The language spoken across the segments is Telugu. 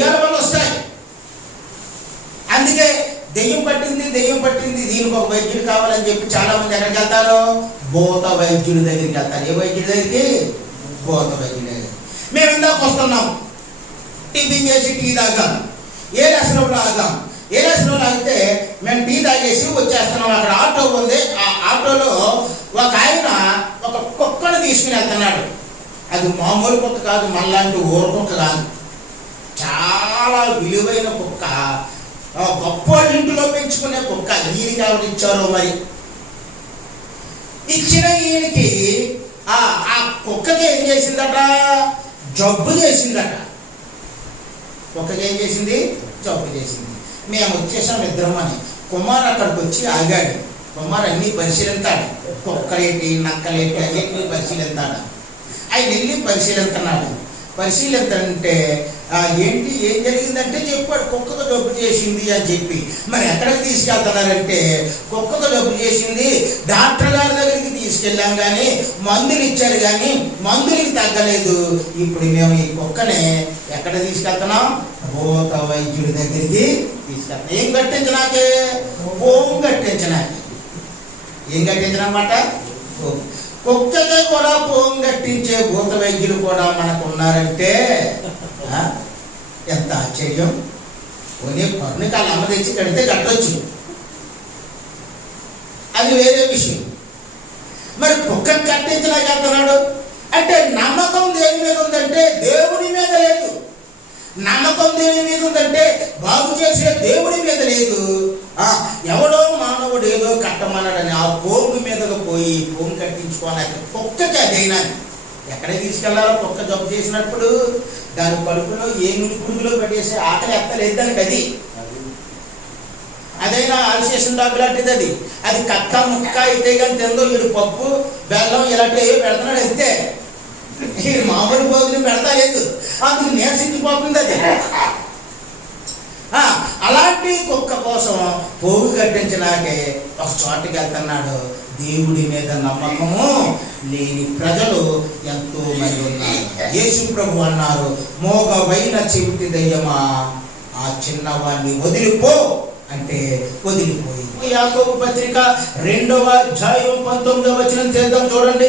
దెయ్యాల వల్ల వస్తాయి. అందుకే దెయ్యం పట్టింది దీనికి ఒక వైద్యుడు కావాలని చెప్పి చాలా మంది ఎక్కడికి వెళ్తారు? భూత వైద్యుడి దగ్గరికి వెళ్తారు. ఏ వైద్యుడి దగ్గరికి? భూత వైద్యుడి దగ్గర. మేము ఇందాక వస్తున్నాం, టిఫిన్ చేసి టీ తాగాం, ఏ లక్షణంలో ఆగాం. ఏ లక్షణంలో ఆగితే మేము టీ తాగేసి వచ్చేస్తున్నాం. అక్కడ ఆటో ఉంది. ఆ ఆటోలో ఒక ఆయన ఒక కుక్కను తీసుకుని వెళ్తున్నాడు. అది మామూలు కుక్క కాదు, మనలాంటి ఊర కుక్క కాదు, చాలా విలువైన కుక్క, గొప్ప ఇంటిలో పెంచుకునే కుక్క. ఈయనకి ఎవరు ఇచ్చారో మరి. ఇచ్చిన ఈయనకి ఆ కుక్కకి ఏం చేసిందట? జబ్బు చేసిందట. కుక్కకి ఏం చేసింది? జబ్బు చేసింది. మేము వచ్చేసాం ఇద్దరం అని. కుమార్ అక్కడికి వచ్చి ఆగాడు. కుమార్ అన్నీ పరిశీలిస్తాడు, కుక్కలేంటి నక్కలేంటి అన్నింటినీ పరిశీలిస్తాడు. ఆయన వెళ్ళి పరిశీలించంటే ఏంటి ఏం జరిగిందంటే చెప్పాడు, కుక్కకు జబ్బు చేసింది అని చెప్పి. మరి ఎక్కడికి తీసుకెళ్తున్నారంటే, కుక్కకు జబ్బు చేసింది, డాక్టర్ గారి దగ్గరికి తీసుకెళ్ళాం కానీ మందులు ఇచ్చారు కానీ మందులకి తగ్గలేదు. ఇప్పుడు మేము ఈ కుక్కనే ఎక్కడ తీసుకెళ్తున్నాం? భూత వైద్యుడి దగ్గరికి తీసుకెళ్తాం. ఏం కట్టించనాకే? ఓం కట్టించనాకి. ఏం కట్టించనమాట? కుక్కకి కూడా పోం కట్టించే భూత వైద్యులు కూడా మనకు ఉన్నారంటే ఎంత ఆశ్చర్యం. కొనే పర్ణికాల అమ్మ తెచ్చి కడితే కట్టొచ్చు, అది వేరే విషయం. మరి కుక్కకి కట్టించలేకపోతున్నాడు అంటే నమ్మకం దేని మీద ఉందంటే దేవుడి మీద లేదు. నమ్మకం దేని మీద ఉందంటే బాగు చేసే దేవుడి మీద లేదు. ఎవడో మానవుడు ఏదో కట్టమన్నాడని ఆ పోంగు మీదకు పోయి పోంగు కట్టించుకోవాలి. కుక్కకి అదైనా ఎక్కడ తీసుకెళ్లాలో? కుక్క జబ్బు చేసినప్పుడు దాని కడుపులో ఏ పురుగులో పెట్టేసి ఆకలి ఎత్తలేదు దానికి. అదైనా ఆల్సేషన్ డాగ్ లాంటిది. అది కక్క ముక్క అయితే కానీ తిందో. వీడు పప్పు బెల్లం ఇలాంటి ఏవో పెడుతున్నాడు అంతే. ఈ మామూలు భోజనం పెడతా లేదు, అందుకు నేర్చించిపోతుంది అది. అలాంటి కుక్క కోసం పోగు కట్టించడాకే ఒక చోటుకి వెళ్తున్నాడు. దేవుడి మీద నమ్మకము లేని ప్రజలు ఎంతో మంది ఉన్నారు. యేసు ప్రభు అన్నారు, మోగవైన చెవిటి దయ్యమా ఆ చిన్నవాడిని వదిలిపో అంటే వదిలిపోయింది. యాకోబు పత్రిక 2వ అధ్యాయం 19వ వచనం చేద్దాం చూడండి.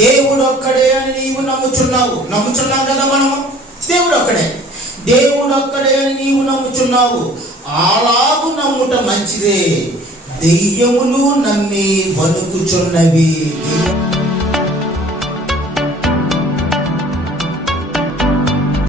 దేవుడు ఒక్కడే అని నీవు నమ్ముచున్నాం కదా మనము. దేవుడు ఒక్కడే అని నీవు నమ్ముచున్నావు. అలాగు నమ్ముట మంచిదే. దెయ్యములు నమ్మి వణుకుచున్నవి.